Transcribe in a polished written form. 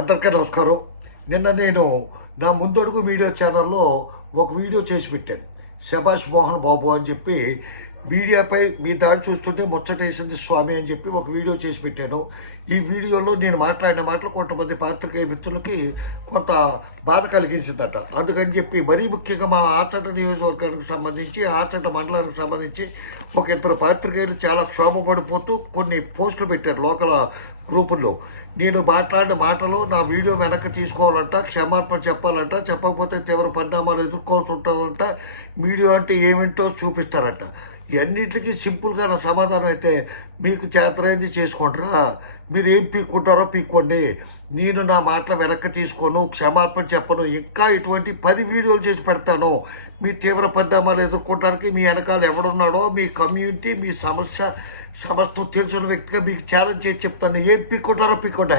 అందరికీ నమస్కారం. నిన్న నేను నా ముందడుగు మీడియా ఛానల్లో ఒక వీడియో చేసి పెట్టాను. శభాష్ మోహన్ బాబు అని చెప్పి మీడియాపై మీ దాడి చూస్తుంటే ముచ్చటేసింది స్వామి అని చెప్పి ఒక వీడియో చేసి పెట్టాను. ఈ వీడియోలో నేను మాట్లాడిన మాటలు కొంతమంది పాత్రికేయ మిత్రులకి కొంత బాధ కలిగించిందట. అందుకని చెప్పి మరీ ముఖ్యంగా మా ఆచంట నియోజకవర్గానికి సంబంధించి, ఆచంట మండలానికి సంబంధించి ఒక ఇద్దరు పాత్రికేయులు చాలా క్షోభపడిపోతూ కొన్ని పోస్టులు పెట్టారు లోకల్ గ్రూపుల్లో. నేను మాట్లాడిన మాటలు నా వీడియో వెనక్కి తీసుకోవాలంట, క్షమాపణ చెప్పాలంట, చెప్పకపోతే తీవ్ర పరిణామాలు ఎదుర్కోవాల్సి ఉంటుందంట, వీడియో అంటే ఏమిటో చూపిస్తారంట. ఇవన్నిటికీ సింపుల్గా నా సమాధానం అయితే, మీకు చేతనైంది చేసుకుంటారా, మీరు ఏం పీక్కుంటారో పీక్కోండి. నేను నా మాటలు వెనక్కి తీసుకోను, క్షమాపణ చెప్పను, ఇంకా ఇటువంటి 10 వీడియోలు చేసి పెడతాను. మీ తీవ్ర పరిణామాలు ఎదుర్కోవడానికి మీ వెనకాల ఎవడున్నాడో, మీ కమ్యూనిటీ, మీ సమస్య సమస్తం తెలిసిన వ్యక్తిగా మీకు ఛాలెంజ్ చేసి చెప్తాను. ఏం పీక్కుంటారో పీక్కోండి.